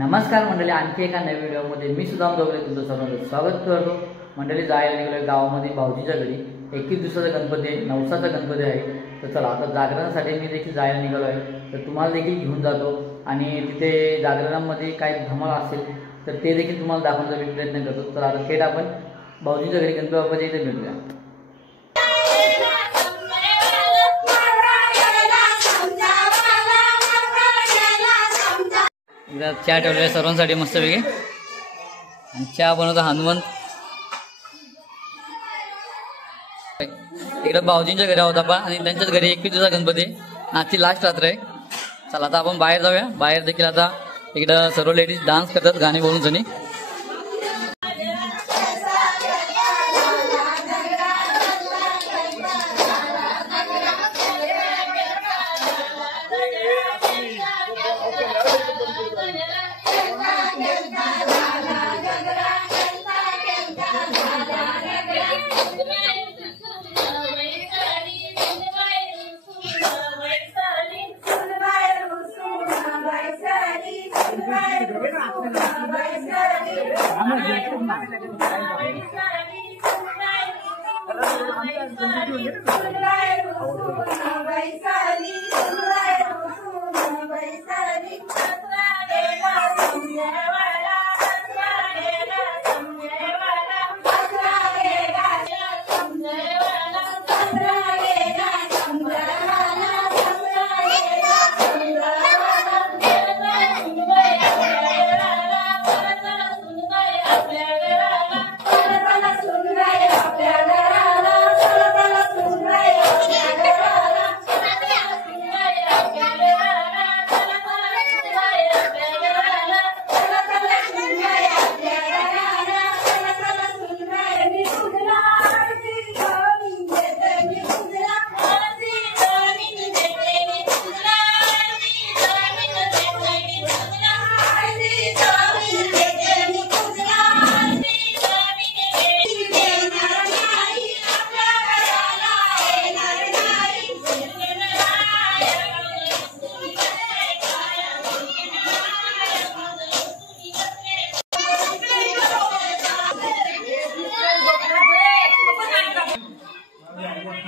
नमस्कार मंडळी, आणखी एका नवीन व्हिडिओमध्ये मी सुदाम दोगले तुमचं सर्वांचं स्वागत करतो। मंडळी जायला निघालोय गावामध्ये भाऊजीच्या घरी। 21 दिवसाचा गणपती आहे, नवसाचा गणपती आहे। तर चला आता जागरणासाठी मी देखील जायला निघालो आहे, तर तुम्हाला देखील घेऊन जातो आणि तिथे जागरणामध्ये काय धमाल असेल तर ते देखील तुम्हाला दाखवण्याचा मी प्रयत्न करतो। तर आता थेट आपण भाऊजीच्या घरी गणपती बाप्पाच्या इथे भेटूया। चहा ठेवलेला सर्वांसाठी मस्तपैकी आणि चहा बनवतो हनुमंत। इकडे भाऊजींच्या घरी आहोत आपण आणि त्यांच्याच घरी 21 दिवसाचा गणपती, आजची लास्ट रात्र आहे। चला आता आपण बाहेर जाऊया। बाहेर देखील आता इकडं सर्व लेडीज डान्स करतात गाणी बोलून जणी।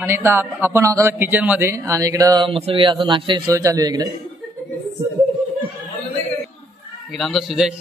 आणि आपण आहोत किचन मध्ये आणि इकडं मस्त असं नाश्त्याची सोय चालू आहे। इकडे आमचा सुदेश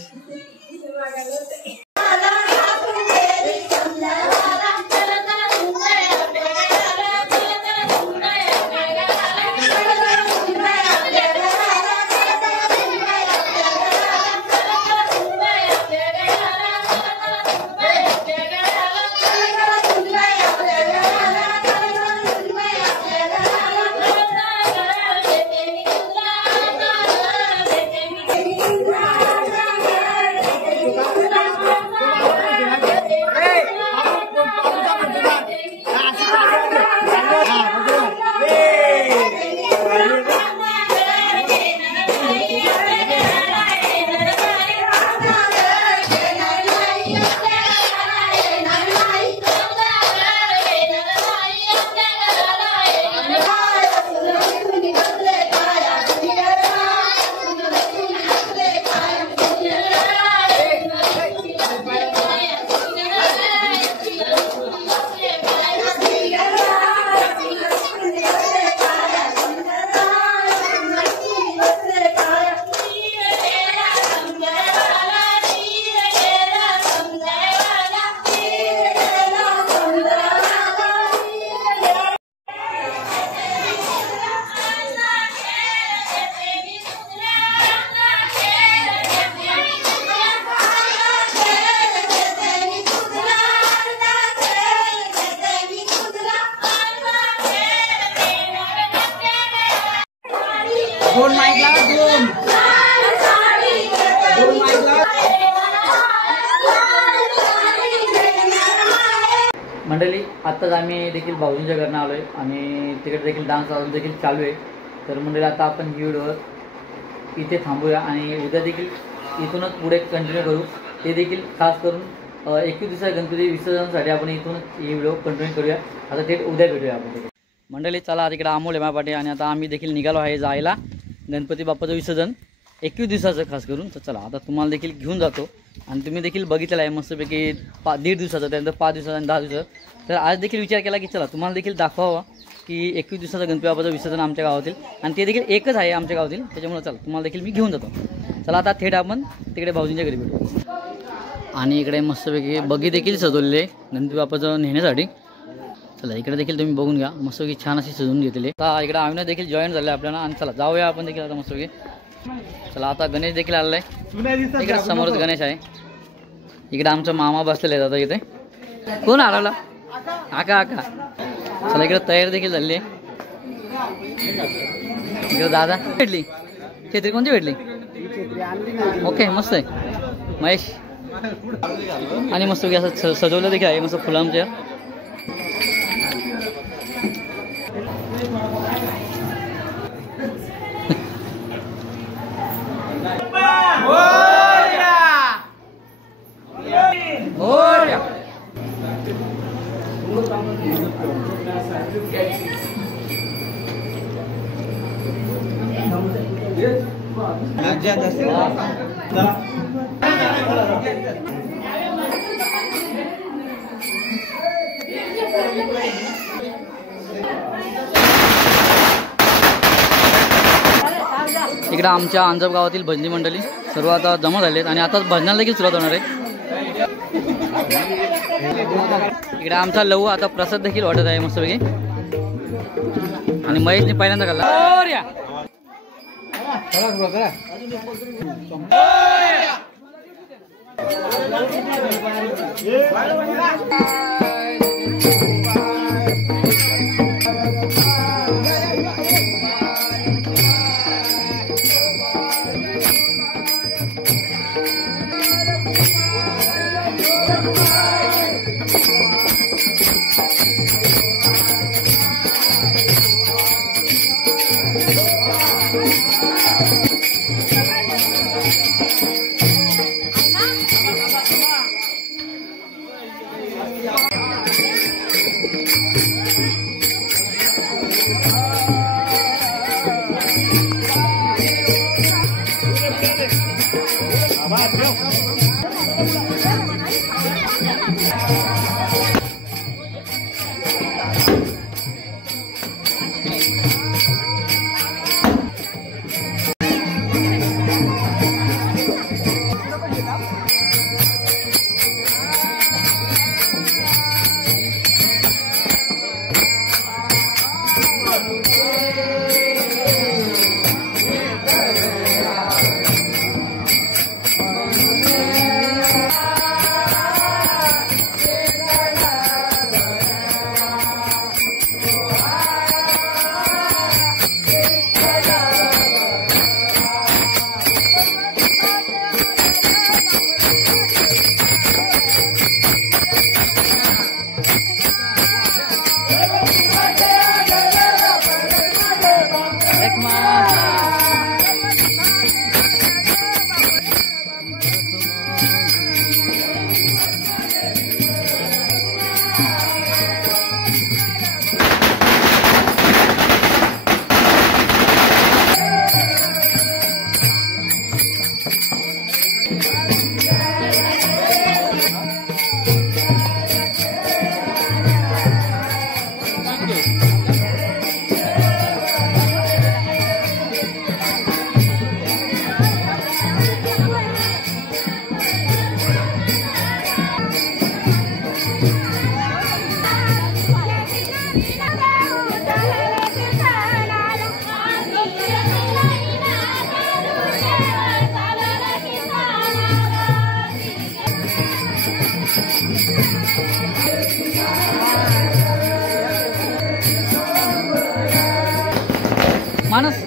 मंडळी आत्ताच आम्ही देखील भाऊजींच्या घरनं आलोय आणि तिकडे देखील डान्स अजून देखील चालू आहे। तर मंडळी आता आपण ही व्हिडिओ इथे थांबूया आणि उद्या देखील इथूनच पुढे कंटिन्यू करू। ते देखील खास करून 21 दिवसाच्या गणपती विसर्जनासाठी आपण इथूनच ही व्हिडिओ कंटिन्यू करूया। आता थेट उद्या भेटूया आपण। मंडळी चला तिकडे अमोल आहे माझ्या पाठी आणि आता आम्ही देखील निघालो आहे जायला गणपती बाप्पाचं विसर्जन। 21 दिवसाचं खास करून. तर चला आता तुम्हाला देखील घेऊन जातो आणि तुम्ही देखील बघितलेलं आहे मस्तपैकी 1.5 दिवसाचं, त्यानंतर 5 दिवसाचं आणि 10 दिवसाचं. तर आज देखील विचार केला की चला तुम्हाला देखील दाखवावा की 21 दिवसाचा गणपती बाप्पाचं विसर्जन आमच्या गावातील, आणि ते देखील एकच आहे आमच्या गावातील. त्याच्यामुळे चला तुम्हाला देखील मी घेऊन जातो. चला आता थेट आपण तिकडे भाऊजींच्या घरी भेटू. आणि इकडे मस्तपैकी बगी देखील सजवलेले आहे गणपती बाप्पाचं नेण्यासाठी. चला इकडे देखील तुम्ही बघून घ्या, मस्तपैकी छान अशी सजवून घेतलेली. आता इकडे आम्ही देखील जॉईन झाले आपल्याला, आणि चला जाऊया आपण देखील आता मस्तपैकी. चला आता गणेश देखील आलेला आहे, इकडे समोरच गणेश आहे. इकडे आमचा मामा बसलेले आहेत आता इथे. कोण हरवला? आका आका. चला इकडे तयारी देखील झाली आहे. इकडे दादा भेटली, छत्री कोणती भेटली? ओके मस्त आहे महेश. आणि मस्त असं सजवलं देखील आहे मस्त फुलांच्या. इकडे आमच्या अंजप गावातील भजनी मंडळी सर्व आता जमा झालेत आणि आता भजनाला देखील सुरुवात होणार आहे. इकडे आमचा लहू आता प्रसाद देखील वाटत आहे मस्तपैकी. आणि महेशने पहिल्यांदा खाल्ला. मानस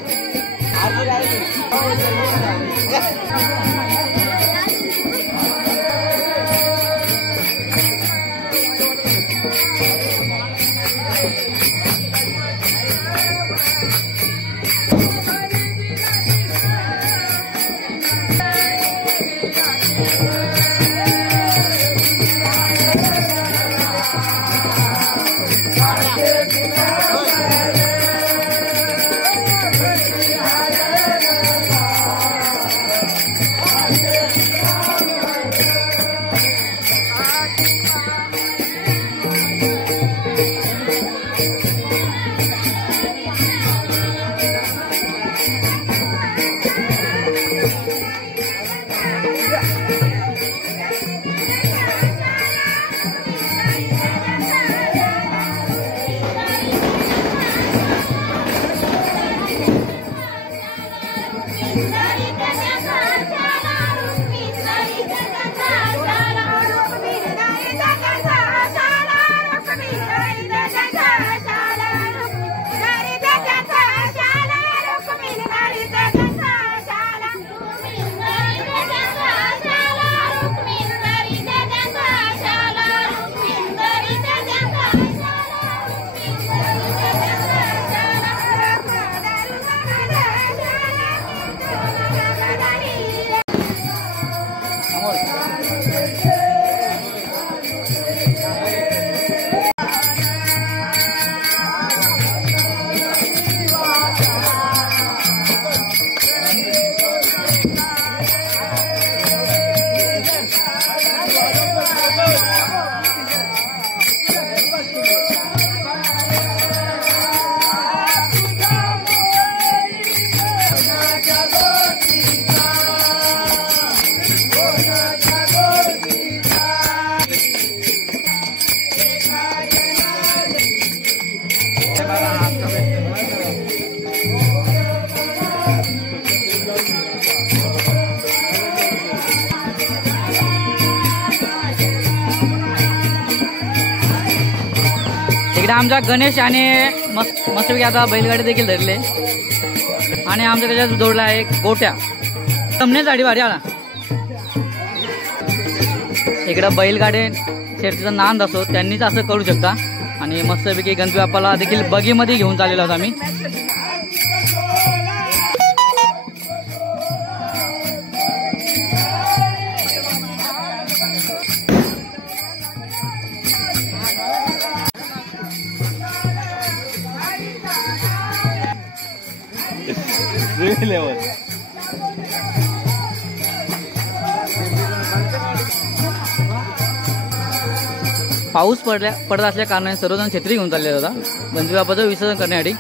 इकडे आमचा गणेश आणि मस्तपैकी आता बैलगाडी देखील धरले आणि आमच्या त्याच्यात जोडला आहे गोट्या. जमण्यासाठी भारी आला. इकडं बैलगाडी शर्यतीचा नांद असो त्यांनीच असं करू शकता. आणि मस्तपैकी गणपती बाप्पाला देखील बगीमध्ये घेऊन चाललेलो आहोत आम्ही. पाऊस पडत असल्या कारणाने सर्वजण छत्री घेऊन चालले होता गणपती बाप्पाचं विसर्जन करण्यासाठी.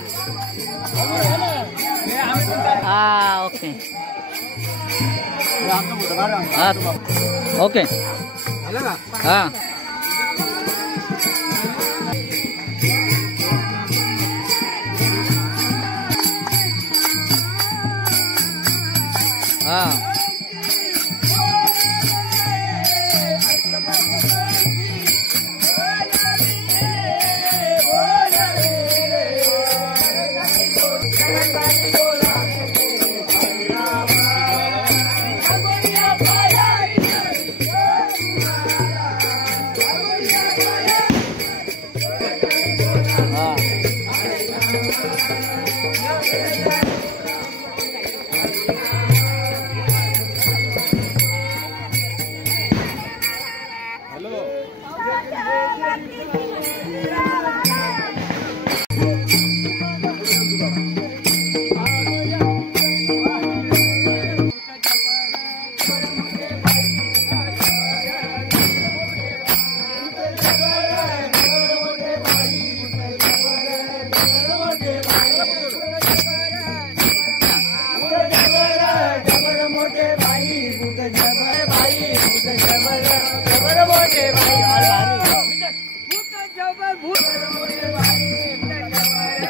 हा ओके हा ओके हा हा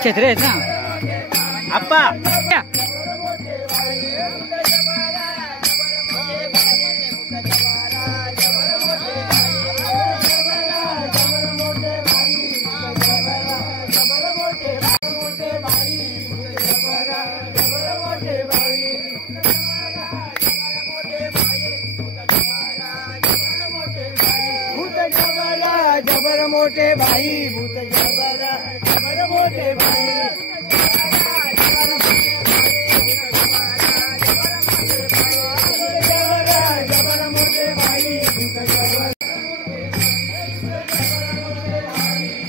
छत्री आहेत ना आप्पा. जबर मोठे भाई भूत जबर मोठे भाई.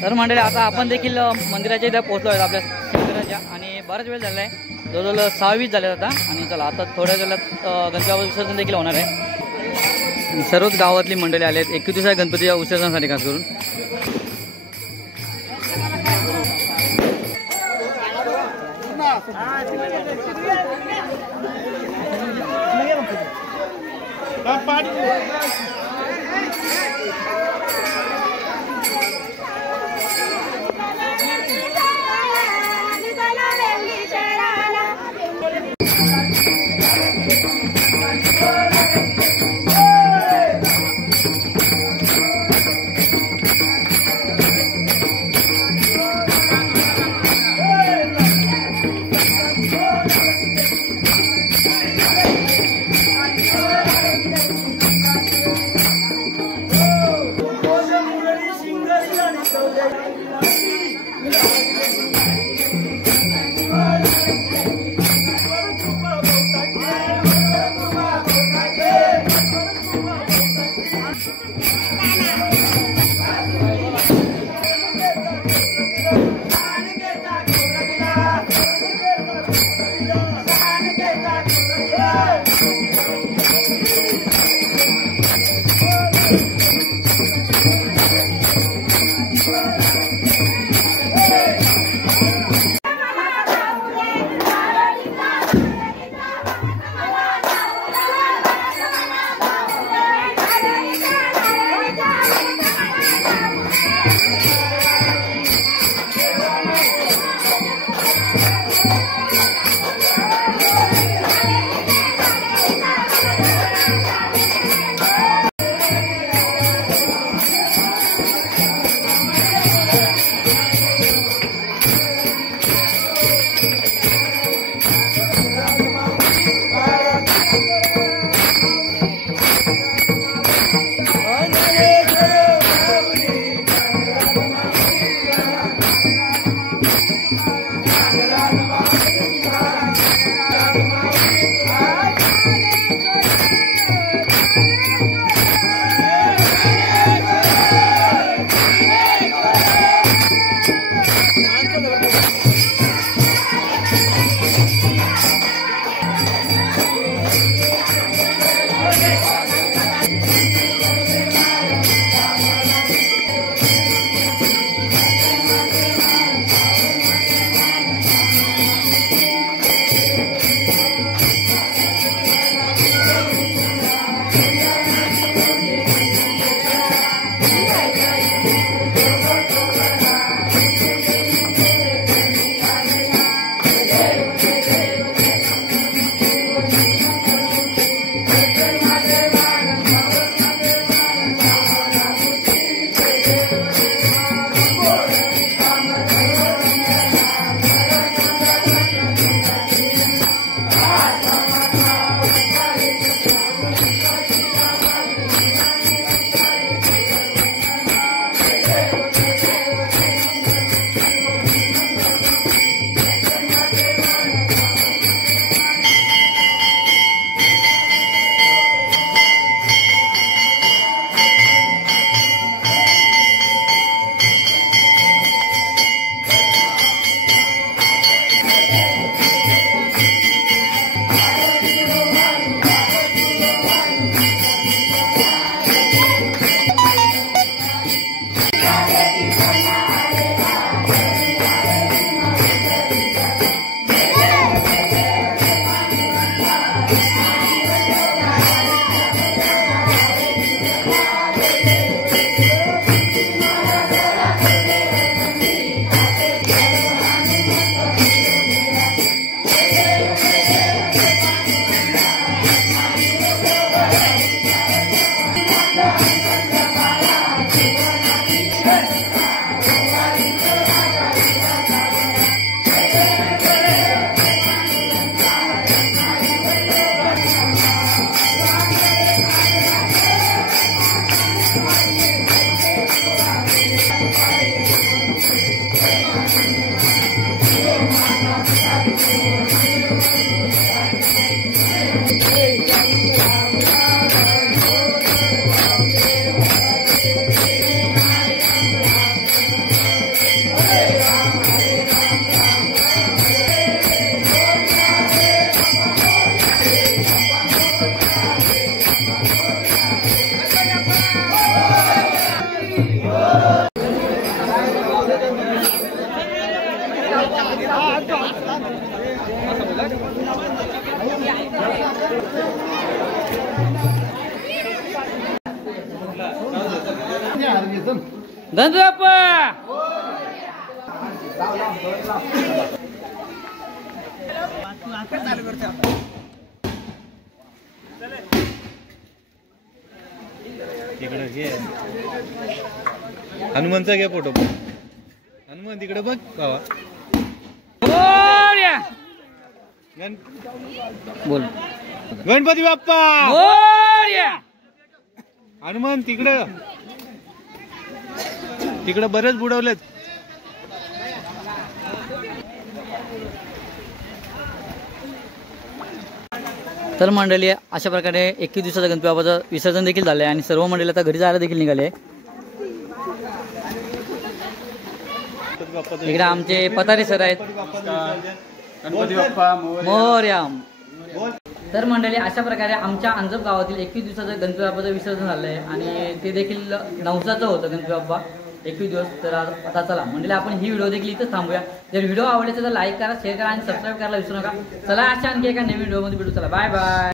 तर मंडळी आता आपण देखील मंदिराच्या इथे पोहोचलो आहेत आपल्या शंकराच्या. आणि बराच वेळ झाला आहे, जवळजवळ 6:20 झाले आता. आणि चला आता थोड्या वेळात गणपती विसर्जन देखील होणार आहे. सर्वच गावातली मंडळी आले आहेत 21 गणपतीच्या विसर्जनासाठी खास करून. गणपती बाप्पा इकडे घे हनुमानचा घे फोटो हनुमान तिकडे बघ बाबा बोल गणपती बाप्पा मोरया. हनुमान तिकडं तिकडं बरेच बुडवलेत. तर मंडळी अशा प्रकारे 21 दिवसाचा गणपती बाप्पाचं विसर्जन देखील झालं आहे आणि सर्व मंडळी आता घरी जायला देखील निघाले. इकडे आमचे पतारे सर आहेत. गणपती बाप्पा मोरया. तर मंडळी अशा प्रकारे आमच्या अंजप गावातील 21 दिवसाचं गणपती बाप्पाचं विसर्जन झालं आहे आणि ते देखील नवसाचं होतं गणपती बाप्पा 21 दिवस. तर आता चला मंडळी आपण ही व्हिडिओ देखील इथंच थांबूया. जर व्हिडिओ आवडले तर लाईक करा, शेअर करा आणि सबस्क्राईब करायला विसरू नका. चला अशा आणखी एका नवीन व्हिडिओमध्ये भेटू. चला बाय बाय.